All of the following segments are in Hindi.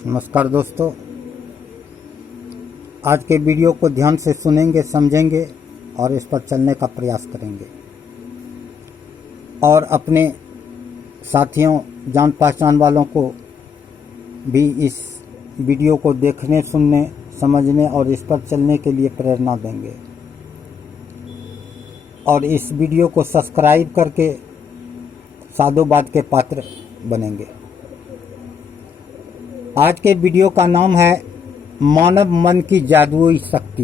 नमस्कार दोस्तों, आज के वीडियो को ध्यान से सुनेंगे, समझेंगे और इस पर चलने का प्रयास करेंगे और अपने साथियों, जान पहचान वालों को भी इस वीडियो को देखने, सुनने, समझने और इस पर चलने के लिए प्रेरणा देंगे और इस वीडियो को सब्सक्राइब करके साधुवाद के पात्र बनेंगे। आज के वीडियो का नाम है मानव मन की जादुई शक्ति।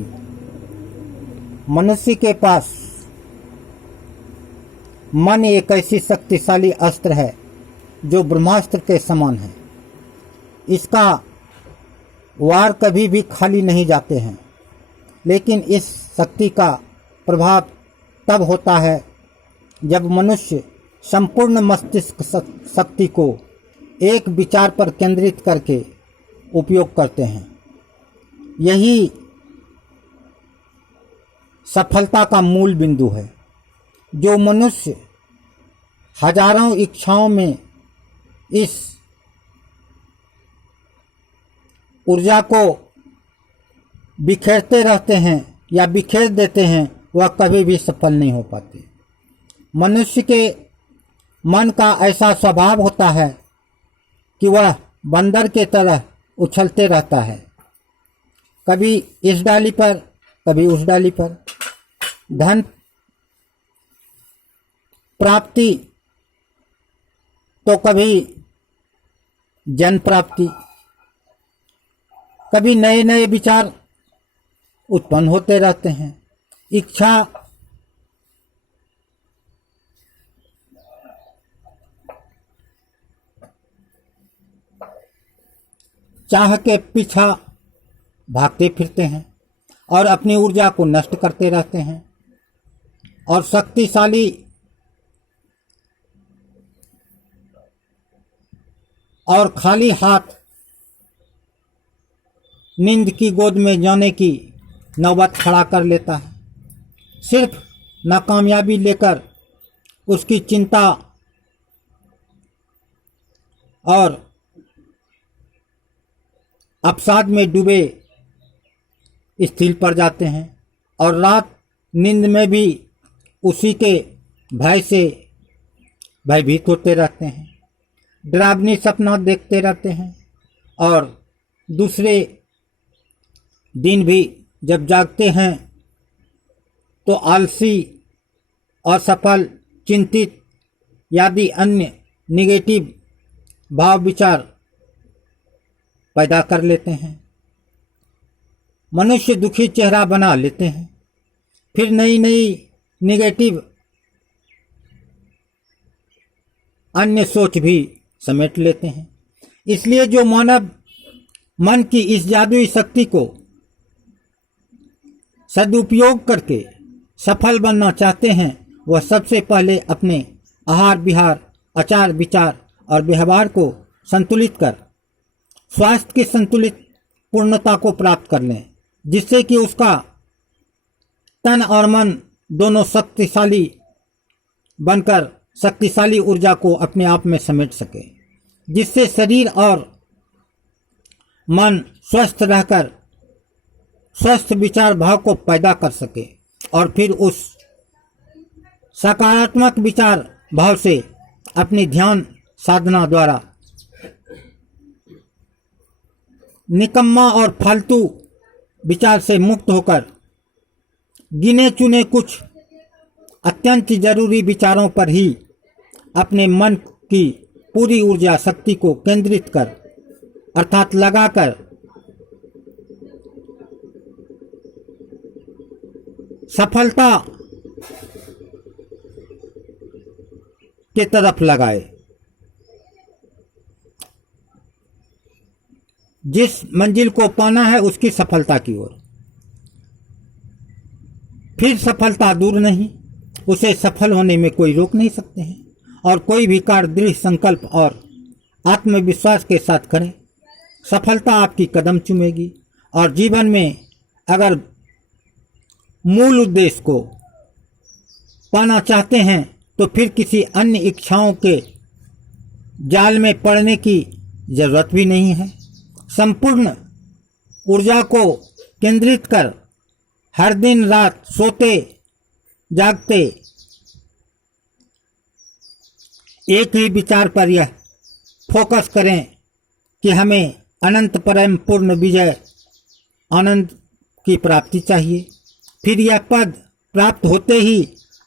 मनुष्य के पास मन एक ऐसी शक्तिशाली अस्त्र है जो ब्रह्मास्त्र के समान है। इसका वार कभी भी खाली नहीं जाते हैं, लेकिन इस शक्ति का प्रभाव तब होता है जब मनुष्य संपूर्ण मस्तिष्क शक्ति को एक विचार पर केंद्रित करके उपयोग करते हैं। यही सफलता का मूल बिंदु है। जो मनुष्य हजारों इच्छाओं में इस ऊर्जा को बिखेरते रहते हैं या बिखेर देते हैं, वह कभी भी सफल नहीं हो पाते। मनुष्य के मन का ऐसा स्वभाव होता है कि वह बंदर के तरह उछलते रहता है, कभी इस डाली पर कभी उस डाली पर। धन प्राप्ति तो कभी जन प्राप्ति, कभी नए नए विचार उत्पन्न होते रहते हैं। इच्छा चाह के पीछा भागते फिरते हैं और अपनी ऊर्जा को नष्ट करते रहते हैं और शक्तिशाली और खाली हाथ नींद की गोद में जाने की नौबत खड़ा कर लेता है। सिर्फ नाकामयाबी लेकर उसकी चिंता और अवसाद में डूबे स्थिर पड़ जाते हैं और रात नींद में भी उसी के भय से भयभीत होते रहते हैं। डरावनी सपना देखते रहते हैं और दूसरे दिन भी जब जागते हैं तो आलसी, असफल, चिंतित आदि अन्य निगेटिव भाव विचार पैदा कर लेते हैं। मनुष्य दुखी चेहरा बना लेते हैं, फिर नई नई निगेटिव अन्य सोच भी समेट लेते हैं। इसलिए जो मानव मन की इस जादुई शक्ति को सदुपयोग करके सफल बनना चाहते हैं, वह सबसे पहले अपने आहार विहार, आचार विचार और व्यवहार को संतुलित कर स्वास्थ्य की संतुलित पूर्णता को प्राप्त कर लें, जिससे कि उसका तन और मन दोनों शक्तिशाली बनकर शक्तिशाली ऊर्जा को अपने आप में समेट सके, जिससे शरीर और मन स्वस्थ रहकर स्वस्थ विचार भाव को पैदा कर सके और फिर उस सकारात्मक विचार भाव से अपनी ध्यान साधना द्वारा निकम्मा और फालतू विचार से मुक्त होकर गिने चुने कुछ अत्यंत जरूरी विचारों पर ही अपने मन की पूरी ऊर्जा शक्ति को केंद्रित कर अर्थात लगाकर सफलता के तरफ लगाए। जिस मंजिल को पाना है उसकी सफलता की ओर। फिर सफलता दूर नहीं, उसे सफल होने में कोई रोक नहीं सकते हैं और कोई भी कार्य दृढ़ संकल्प और आत्मविश्वास के साथ करें, सफलता आपकी कदम चूमेगी। और जीवन में अगर मूल उद्देश्य को पाना चाहते हैं तो फिर किसी अन्य इच्छाओं के जाल में पड़ने की जरूरत भी नहीं है। संपूर्ण ऊर्जा को केंद्रित कर हर दिन रात सोते जागते एक ही विचार पर यह फोकस करें कि हमें अनंत परम पूर्ण विजय आनंद की प्राप्ति चाहिए। फिर यह पद प्राप्त होते ही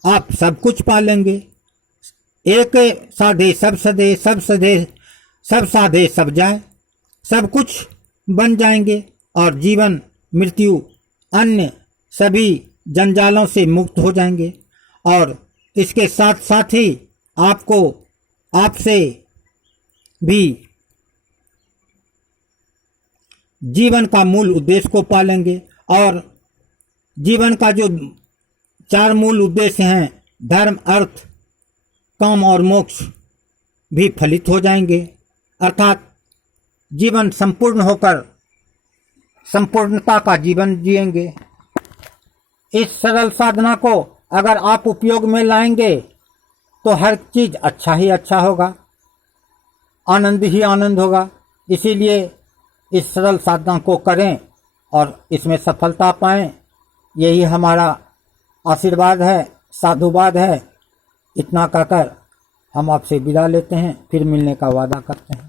आप सब कुछ पा लेंगे। एक साधे सब सधे, सब सधे सब साधे सब जाए, सब कुछ बन जाएंगे और जीवन मृत्यु अन्य सभी जंजालों से मुक्त हो जाएंगे। और इसके साथ साथ ही आपको आपसे भी जीवन का मूल उद्देश्य को पालेंगे। और जीवन का जो 4 मूल उद्देश्य हैं, धर्म, अर्थ, काम और मोक्ष, भी फलित हो जाएंगे। अर्थात जीवन संपूर्ण होकर संपूर्णता का जीवन जिएंगे। इस सरल साधना को अगर आप उपयोग में लाएंगे तो हर चीज अच्छा ही अच्छा होगा, आनंद ही आनंद होगा। इसीलिए इस सरल साधना को करें और इसमें सफलता पाएं। यही हमारा आशीर्वाद है, साधुवाद है। इतना कहकर हम आपसे विदा लेते हैं, फिर मिलने का वादा करते हैं।